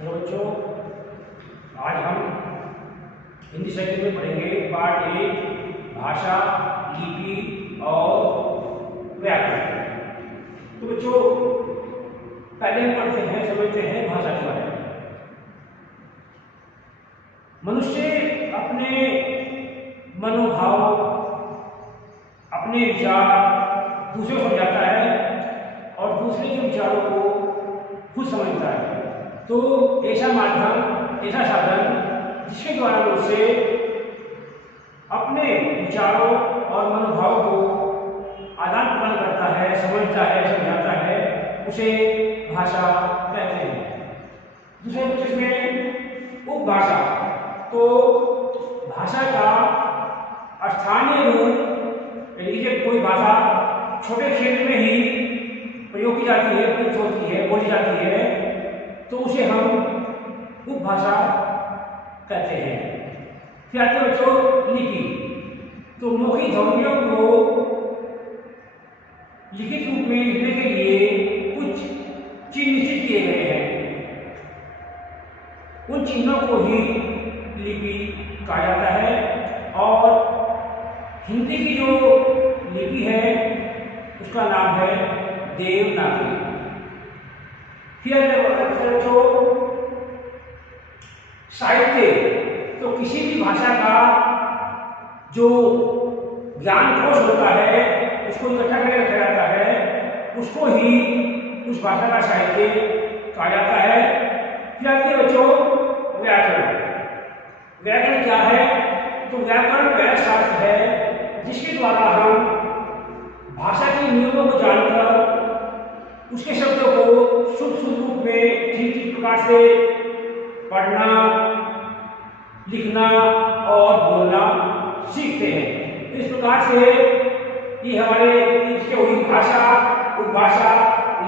Hello बच्चों, आज हम हिंदी सेक्शन में पढ़ेंगे पार्ट 1 भाषा, लिपि और व्याकरण। तो बच्चों, पहले हम पढ़ते हैं, समझते हैं भाषा के बारे में। मनुष्य अपने मनोभाव, अपने विचार दूसरों को समझाता है और दूसरे के विचारों को खुद समझता है। तो ऐसा माध्यम, ऐसा साधन जिसके द्वारा उससे अपने विचारों और मनोभाव को आदान प्रदान करता है, समझता है, समझाता है, उसे भाषा कहते हैं। दूसरे विषय में उपभाषा। तो भाषा का स्थानीय रूप, यानी कोई भाषा छोटे क्षेत्र में ही प्रयोग की जाती है, प्रयुक्त होती है, बोली जाती है, तो उसे हम उपभाषा कहते हैं। फिर आते हैं बच्चों लिपि। तो मौखिक ध्वनियों को लिखित रूप में लिखने के लिए कुछ चिन्ह निश्चित किए गए हैं। उन चिन्हों को ही लिपि कहा जाता है और हिंदी की जो लिपि है उसका नाम है देवनागरी। फिर जो साहित्य, तो किसी भी भाषा का जो ज्ञानकोश होता है उसको इकट्ठा करके रखा जाता है, उसको ही उस भाषा का साहित्य कहा जाता है। फिर आते हैं बच्चों व्याकरण। व्याकरण क्या है? तो व्याकरण वह शास्त्र है जिसके द्वारा हम भाषा के नियमों को जानकर उसके शब्दों को शुद्ध रूप में ठीक प्रकार से पढ़ना, लिखना और बोलना सीखते हैं। इस प्रकार से ये हमारे इसके हुई भाषा, उपभाषा,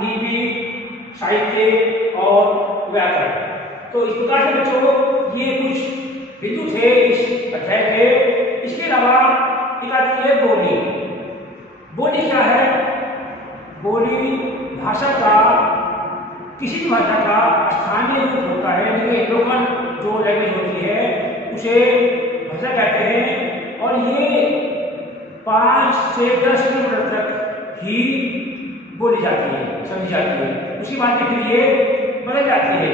लिपि, साहित्य और व्याकरण। तो इस प्रकार से बच्चों ये कुछ बिंदु थे इस अध्याय के। इसके अलावा एक आती है बोली। बोली क्या है? बोली भाषा का, किसी भी भाषा का स्थानीय रूप होता है, यानी लोकल जो लैंग्वेज होती है उसे भाषा कहते हैं। और ये 5 से 10 किलोमीटर तक ही बोली जाती है, समझी जाती है। उसकी बात के लिए बदल जाती है।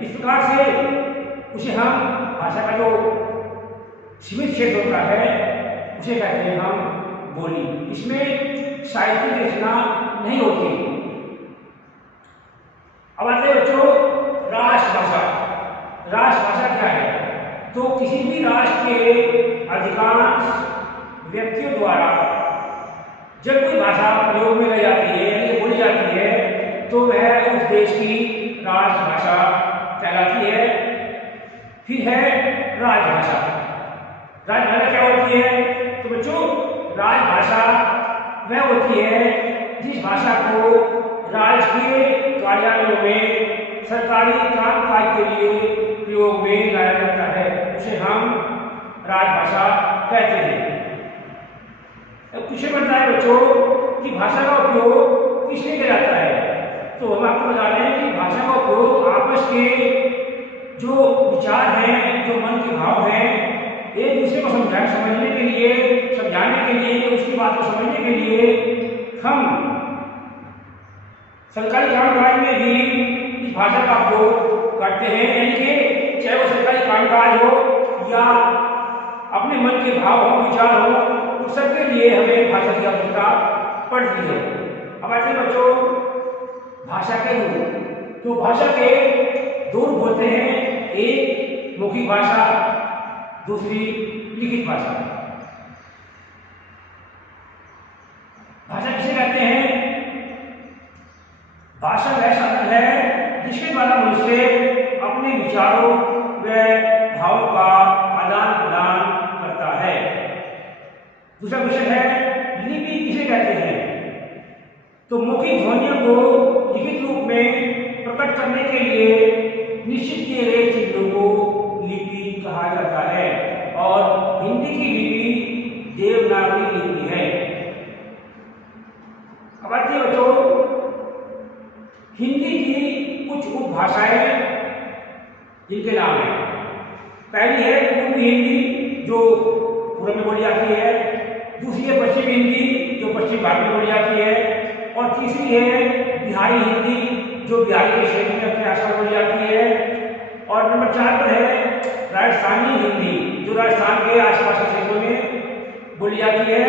इस प्रकार से उसे हम भाषा का जो सीमित क्षेत्र होता है उसे कहते हैं हम बोली। इसमें साहित्य की रचना नहीं होती। अब आते हैं बच्चों राष्ट्रभाषा। राष्ट्रभाषा क्या है? तो किसी भी राष्ट्र के अधिकांश व्यक्तियों द्वारा जब कोई भाषा प्रयोग में लाई जाती है, यानी बोली जाती है, तो वह उस देश की राष्ट्रभाषा कहलाती है। फिर है राजभाषा। राजभाषा क्या होती है? तो बच्चों राजभाषा वह होती है जिस भाषा को राजकीय कार्यालयों में सरकारी कामकाज के लिए प्रयोग में लाया जाता है, उसे हम राजभाषा कहते हैं। अब कुछ बनता है बच्चों कि भाषा का उपयोग किसने किया जाता है? तो हम आपको बता रहे हैं कि भाषा का उपयोग आपस के जो विचार हैं, जो मन के भाव हैं, एक दूसरे को समझने के लिए, समझाने के लिए, उसकी बात को समझने के लिए हम सरकारी कामकाज में भी इस भाषा का उपयोग करते हैं। यानी कि चाहे वो सरकारी कामकाज हो या अपने मन के भाव हो, विचार हो, तो सबके लिए हमें भाषा की आवश्यकता पड़ती है। अब आते हैं बच्चों भाषा के रूप। तो भाषा के 2 रूप होते हैं, एक मौखिक भाषा, दूसरी लिखित भाषा। भाषा किसे कहते हैं? भाषा वह साधन है जिसके द्वारा मनुष्य अपने विचारों व भावों का आदान प्रदान करता है। दूसरा क्वेश्चन है लिपि किसे कहते हैं? तो मौखिक ध्वनियों को लिखित रूप में प्रकट करने के लिए निश्चित किए गए चिन्हों को लिपि कहा जाता है और हिंदी की लिपि देवनागरी लिपि है। अब आते हैं बच्चों हिंदी की कुछ उपभाषाएं जिनके नाम है। पहली है पूर्वी हिंदी जो पूर्व में बोली जाती है, दूसरी है पश्चिमी हिंदी जो पश्चिम भाग में बोली जाती है, और तीसरी है बिहारी हिंदी जो बिहार के क्षेत्र में अपने आसपास बोली जाती है, और नंबर 4 पर है राजस्थानी हिंदी जो राजस्थान के आसपास के क्षेत्रों में बोली जाती है,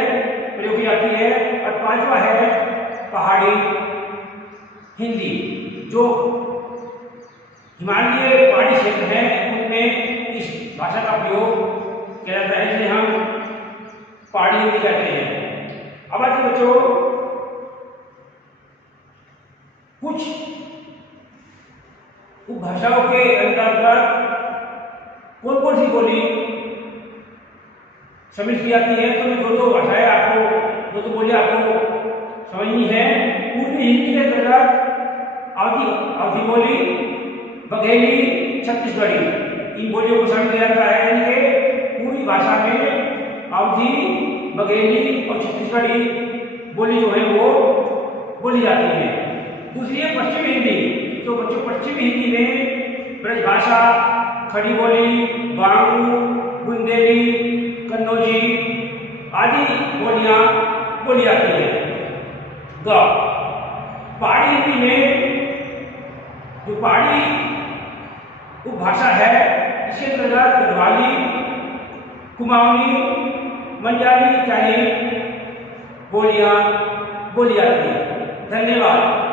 प्रयोग की जाती है, और 5वां है पहाड़ी हिंदी जो हिमालय पहाड़ी क्षेत्र है उनमें इस भाषा का प्रयोग किया जाता है, जिसे हम पहाड़ी हिंदी कहते हैं। अब आइए बच्चों, कुछ उपभाषाओं के अंतर्गत कौन कौन सी बोली सम्मिलित की जाती है, तो मैं दो भाषाएं आपको दो बोली आपको समझनी है। पूर्वी हिंदी के अंतर्गत अवधी बोली, बघेली, छत्तीसगढ़ी, इन बोलियों को शामिल किया जाता है। इनके पूरी भाषा में अवधी, बघेली और छत्तीसगढ़ी बोली जो है वो बोली जाती है। दूसरी है पश्चिमी हिंदी। तो बच्चों पश्चिमी हिंदी में ब्रजभाषा, खड़ी बोली, बांगू, बुंदेली, कन्नौजी आदि बोलियां बोली जाती है। पहाड़ी हिंदी में जो पहाड़ी उपभाषा है इसके अंतर्गत गढ़वाली, कुमाऊनी, मंजाली इत्यादि बोलियां बोली जाती है। धन्यवाद।